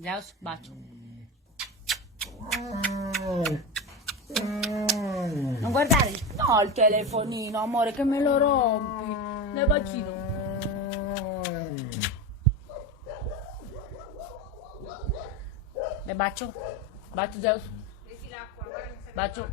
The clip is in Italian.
Zeus, bacio. Non guardare. No, il telefonino, amore, che me lo rompi. Dai, bacino. Dai, bacio. Bacio, Zeus. Bacio.